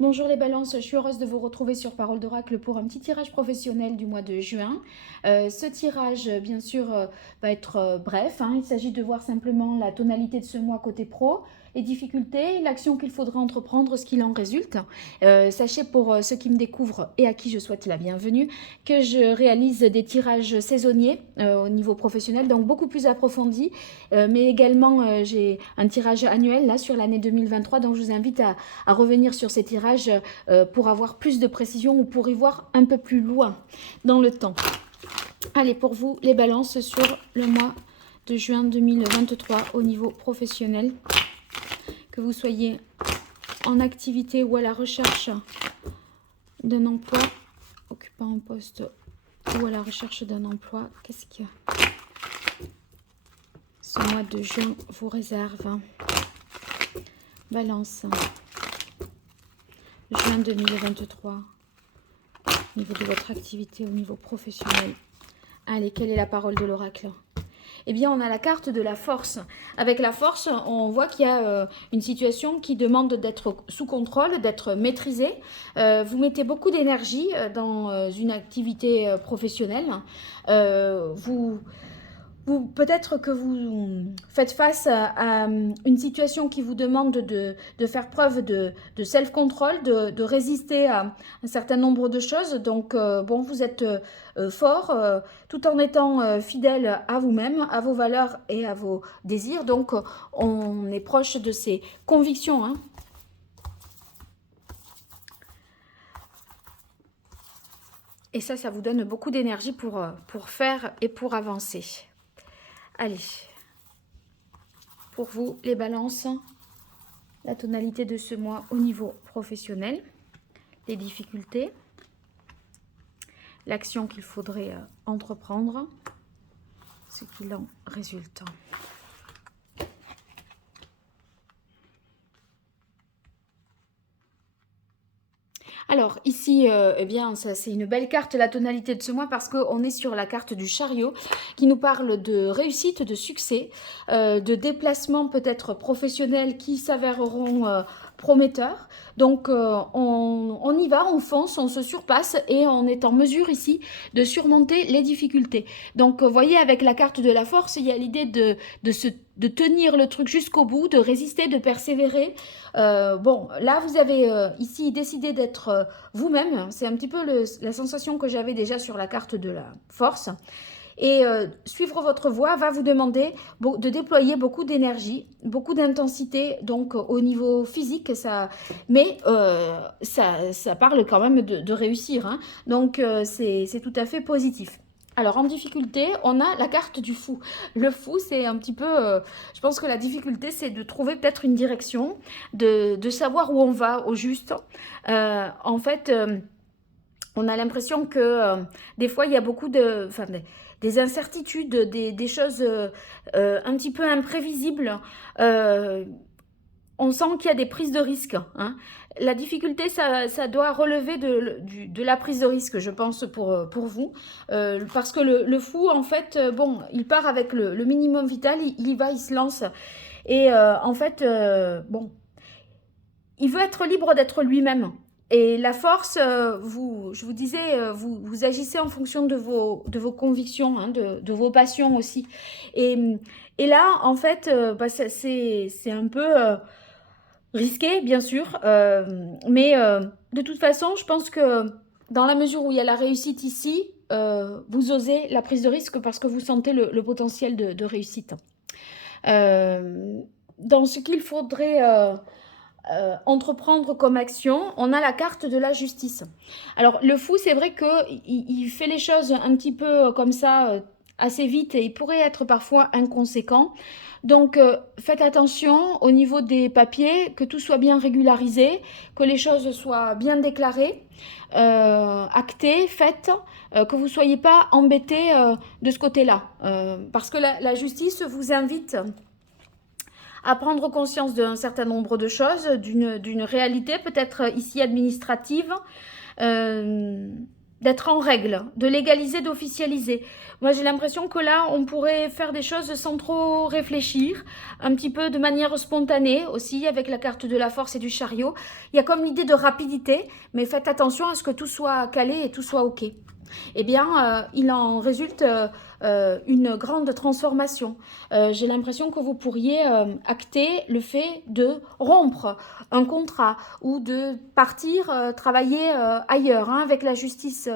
Bonjour les balances, je suis heureuse de vous retrouver sur Parole d'Oracle pour un petit tirage professionnel du mois de juin. Ce tirage, bien sûr, va être bref, hein. Il s'agit de voir simplement la tonalité de ce mois côté pro, les difficultés, l'action qu'il faudra entreprendre, ce qu'il en résulte. Sachez pour ceux qui me découvrent et à qui je souhaite la bienvenue, que je réalise des tirages saisonniers au niveau professionnel, donc beaucoup plus approfondis, mais également j'ai un tirage annuel là sur l'année 2023, donc je vous invite à revenir sur ces tirages pour avoir plus de précision ou pour y voir un peu plus loin dans le temps. Allez, pour vous, les balances sur le mois de juin 2023 au niveau professionnel. Que vous soyez en activité ou à la recherche d'un emploi, occupant un poste ou à la recherche d'un emploi, qu'est-ce que ce mois de juin vous réserve? Balance. Juin 2023, au niveau de votre activité, au niveau professionnel. Allez, quelle est la parole de l'oracle? Eh bien, on a la carte de la force. Avec la force, on voit qu'il y a une situation qui demande d'être sous contrôle, d'être maîtrisée. Vous mettez beaucoup d'énergie dans une activité professionnelle. Peut-être que vous faites face à une situation qui vous demande de faire preuve de self-control, de résister à un certain nombre de choses. Donc, bon, vous êtes fort tout en étant fidèle à vous-même, à vos valeurs et à vos désirs. Donc, on est proche de ses convictions, hein. Et ça vous donne beaucoup d'énergie pour faire et pour avancer. Allez, pour vous, les balances, la tonalité de ce mois au niveau professionnel, les difficultés, l'action qu'il faudrait entreprendre, ce qu'il en résulte. Alors ici, eh bien, ça c'est une belle carte, la tonalité de ce mois, parce qu'on est sur la carte du chariot qui nous parle de réussite, de succès, de déplacements peut-être professionnels qui s'avéreront prometteurs. Donc on y va, on fonce, on se surpasse et on est en mesure ici de surmonter les difficultés. Donc vous voyez, avec la carte de la force, il y a l'idée de tenir le truc jusqu'au bout, de résister, de persévérer. Bon, là, vous avez ici décidé d'être vous-même. C'est un petit peu la sensation que j'avais déjà sur la carte de la force. Et suivre votre voie va vous demander de déployer beaucoup d'énergie, beaucoup d'intensité, donc au niveau physique, mais ça parle quand même de réussir, hein. Donc c'est tout à fait positif. Alors en difficulté, on a la carte du fou. Le fou, c'est un petit peu, je pense que la difficulté, c'est de trouver peut-être une direction, de savoir où on va au juste. En fait, on a l'impression que des fois, il y a beaucoup des incertitudes, des choses un petit peu imprévisibles. On sent qu'il y a des prises de risques, hein. La difficulté, ça doit relever de la prise de risque, je pense, pour vous. Parce que le fou, en fait, bon, il part avec le minimum vital, il y va, il se lance. Et en fait, bon, il veut être libre d'être lui-même. Et la force, je vous disais, vous agissez en fonction de vos convictions, hein, de vos passions aussi. Et, et là, en fait, c'est un peu risqué, bien sûr. Mais de toute façon, je pense que dans la mesure où il y a la réussite ici, vous osez la prise de risque parce que vous sentez le potentiel de réussite. Dans ce qu'il faudrait entreprendre comme action, on a la carte de la justice. Alors le fou, c'est vrai qu'il fait les choses un petit peu comme ça, assez vite, et il pourrait être parfois inconséquent. Donc faites attention au niveau des papiers, que tout soit bien régularisé, que les choses soient bien déclarées, actées, faites, que vous ne soyez pas embêtés de ce côté-là. Parce que la justice vous invite à prendre conscience d'un certain nombre de choses, d'une réalité peut-être ici administrative, d'être en règle, de légaliser, d'officialiser. Moi, j'ai l'impression que là, on pourrait faire des choses sans trop réfléchir, un petit peu de manière spontanée aussi, avec la carte de la force et du chariot. Il y a comme l'idée de rapidité, mais faites attention à ce que tout soit calé et tout soit OK. Eh bien, il en résulte une grande transformation. J'ai l'impression que vous pourriez acter le fait de rompre un contrat ou de partir travailler ailleurs hein, avec la justice.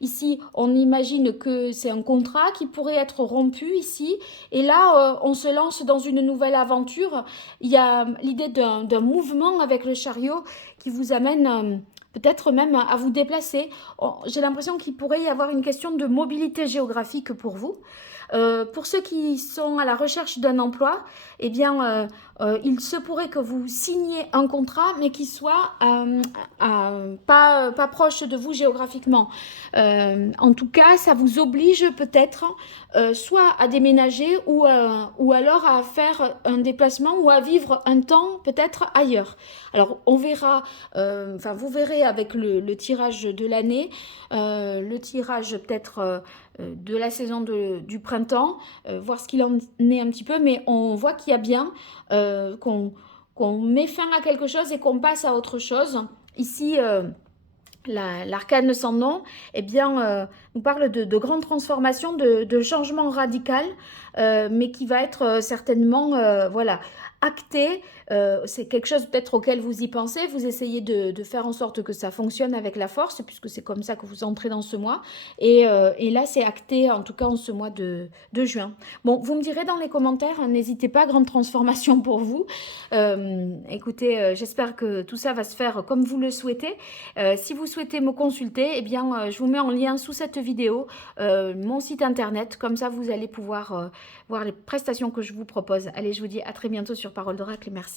Ici, on imagine que c'est un contrat qui pourrait être rompu ici. Et là, on se lance dans une nouvelle aventure. Il y a l'idée d'un mouvement avec le chariot qui vous amène peut-être même à vous déplacer. J'ai l'impression qu'il pourrait y avoir une question de mobilité géographique pour vous. Pour ceux qui sont à la recherche d'un emploi, eh bien, il se pourrait que vous signiez un contrat, mais qui soit pas proche de vous géographiquement. En tout cas, ça vous oblige peut-être soit à déménager ou alors à faire un déplacement ou à vivre un temps peut-être ailleurs. Alors, on verra, enfin, vous verrez avec le tirage de l'année, le tirage peut-être de la saison du printemps, voir ce qu'il en est un petit peu, mais on voit qu'il y a bien qu'on met fin à quelque chose et qu'on passe à autre chose. Ici, l'arcane sans nom, eh bien, nous parle de grandes transformations, de changements radicaux, mais qui va être certainement, voilà, acté. C'est quelque chose peut-être auquel vous y pensez. Vous essayez de faire en sorte que ça fonctionne avec la force, puisque c'est comme ça que vous entrez dans ce mois. Et là, c'est acté, en tout cas en ce mois de juin. Bon, vous me direz dans les commentaires, hein, n'hésitez pas, grande transformation pour vous. Écoutez, j'espère que tout ça va se faire comme vous le souhaitez. Si vous souhaitez me consulter, eh bien, je vous mets en lien sous cette vidéo mon site internet. Comme ça, vous allez pouvoir voir les prestations que je vous propose. Allez, je vous dis à très bientôt sur Parole d'Oracle et merci.